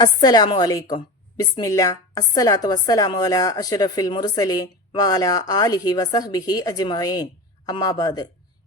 അസ്സലാമു അലൈക്കും. ബിസ്മില്ല. അസ്സലാത്തു വസ്സലാമു അലാ അഷ്റഫിൽ മുർസലീൻ വഅല ആലിഹി വസഹ്ബിഹി അജ്മഈൻ. അമ്മാബാദ്.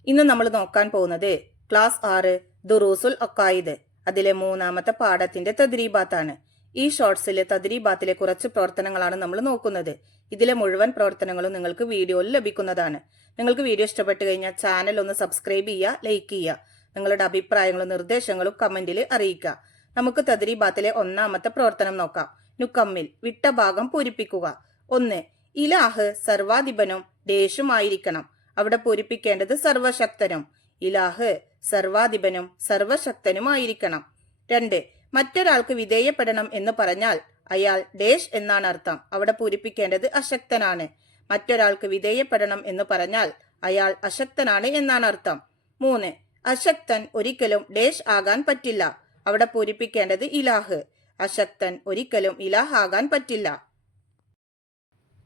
ഇന്ന് നമ്മൾ നോക്കാൻ പോകുന്നത് ക്ലാസ് 6 ദുറൂസുൽ അഖായിദ് അതിലെ 3-ാമത്തെ പാഠത്തിന്റെ തദ്രീബാത്താണ്. ഈ ഷോർട്സിലെ തദ്രീബാത്തിലെ കുറച്ച് പ്രവർത്തനങ്ങളാണ് നമ്മൾ നോക്കുന്നത്. ഇതിലെ മുഴുവൻ പ്രവർത്തനങ്ങളും നിങ്ങൾക്ക് വീഡിയോയിൽ ലഭിക്കുന്നതാണ്. നിങ്ങൾക്ക് വീഡിയോ ഇഷ്ടപ്പെട്ടു കഴിഞ്ഞാൽ ചാനൽ ഒന്ന് സബ്സ്ക്രൈബ് ചെയ്യുക, ലൈക്ക് ചെയ്യുക. നിങ്ങളുടെ അഭിപ്രായങ്ങളും നിർദ്ദേശങ്ങളും കമന്റിൽ അറിയിക്കുക. നമുക്ക് തദ്രീബാത്തിലെ 1-ാമത്തെ പ്രവർത്തനം നോക്കാം. നുക്കമ്മിൽ വിട്ട ഭാഗം പൂരിപ്പിക്കുക. 1. ഇലാഹ് സർവാധിപനും ഡേഷുമായിരിക്കണം. അവിടെ പൂരിപ്പിക്കേണ്ടത് സർവശക്തനും. ഇലാഹ് സർവാധിപനും സർവശക്തനുമായിരിക്കണം. 2. മറ്റൊരാൾക്ക് വിധേയപ്പെടണം എന്ന് പറഞ്ഞാൽ അയാൾ ഡേഷ് എന്നാണ് അർത്ഥം. അവിടെ പൂരിപ്പിക്കേണ്ടത് അശക്തനാണ്. മറ്റൊരാൾക്ക് വിധേയപ്പെടണം എന്ന് പറഞ്ഞാൽ അയാൾ അശക്തനാണ് എന്നാണ് അർത്ഥം. 3. അശക്തൻ ഒരിക്കലും ഡേഷ് ആകാൻ പറ്റില്ല. അവിടെ പൂരിപ്പിക്കേണ്ടത് ഇലാഹ്. അശക്തൻ ഒരിക്കലും ഇലാഹ് ആകാൻ പറ്റില്ല.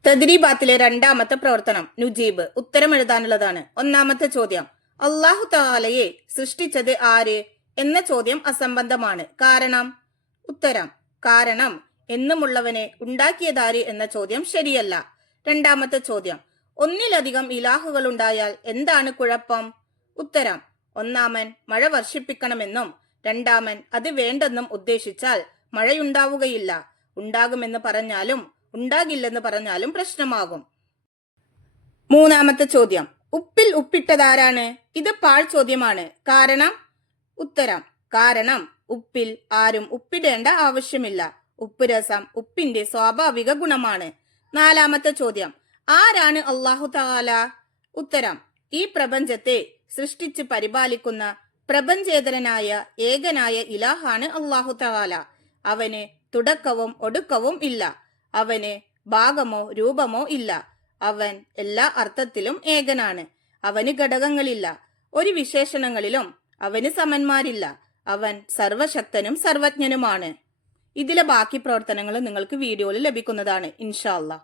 തദ്രീബാത്തിലെ 2-ാമത്തെ പ്രവർത്തനം നുജീബ് ഉത്തരം എഴുതാനുള്ളതാണ്. 1-ാമത്തെ ചോദ്യം, അല്ലാഹു തആലയെ സൃഷ്ടിച്ചത് ആര് എന്ന ചോദ്യം അസംബന്ധമാണ്. കാരണം? ഉത്തരം, കാരണം എന്നുമുള്ളവനെ ഉണ്ടാക്കിയതാര് എന്ന ചോദ്യം ശരിയല്ല. 2-ാമത്തെ ചോദ്യം, ഒന്നിലധികം ഇലാഹുകൾ ഉണ്ടായാൽ എന്താണ് കുഴപ്പം? ഉത്തരം, ഒന്നാമൻ മഴ വർഷിപ്പിക്കണമെന്നും രണ്ടാമൻ അത് വേണ്ടെന്നും ഉദ്ദേശിച്ചാൽ മഴയുണ്ടാവുകയില്ല. ഉണ്ടാകുമെന്ന് പറഞ്ഞാലും ഉണ്ടാകില്ലെന്ന് പറഞ്ഞാലും പ്രശ്നമാകും. 3-ാമത്തെ ചോദ്യം, ഉപ്പിൽ ഉപ്പിട്ടതാരാണ്? ഇത് പാഴ് ചോദ്യമാണ്. കാരണം? ഉത്തരം, കാരണം ഉപ്പിൽ ആരും ഉപ്പിടേണ്ട ആവശ്യമില്ല. ഉപ്പ് രസം ഉപ്പിന്റെ സ്വാഭാവിക ഗുണമാണ്. 4-ാമത്തെ ചോദ്യം, ആരാണ് അല്ലാഹു തആല? ഉത്തരം, ഈ പ്രപഞ്ചത്തെ സൃഷ്ടിച്ച് പരിപാലിക്കുന്ന പ്രപഞ്ചേതരനായ ഏകനായ ഇലാഹാണ് അല്ലാഹു തആല. അവന് തുടക്കവും ഒടുക്കവും ഇല്ല. അവന് ഭാഗമോ രൂപമോ ഇല്ല. അവൻ എല്ലാ അർത്ഥത്തിലും ഏകനാണ്. അവന് ഘടകങ്ങളില്ല. ഒരു വിശേഷണങ്ങളിലും അവന് സമന്മാരില്ല. അവൻ സർവശക്തനും സർവജ്ഞനുമാണ്. ഇതിലെ ബാക്കി പ്രവർത്തനങ്ങൾ നിങ്ങൾക്ക് വീഡിയോയിൽ ലഭിക്കുന്നതാണ് ഇൻഷാ അല്ലാഹ്.